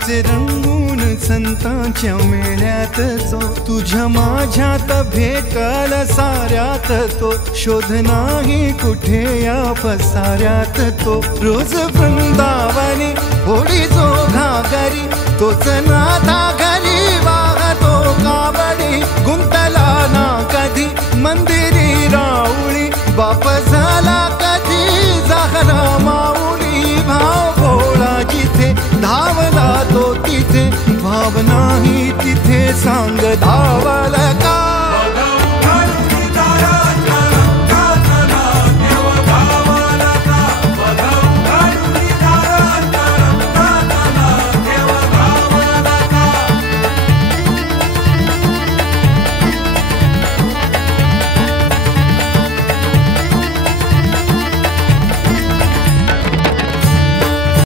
नाचे रंगून संतांच्या मेळ्यात जो, तुझ्या माझ्यात भेटल साऱ्यात तो, शोध नाही कुठे या पसाऱ्यात तो। रोज वृंदावनी होडी जो घागरी, तोच नाथा घरी वाहतो कावडी। गुंतला ना कधी मंदिरी राऊळी, बाप झाला कधी जाहरा माऊली। भाव भोळा जिथे धावला तो तिथे, भाव नाही तिथे सांग धावला का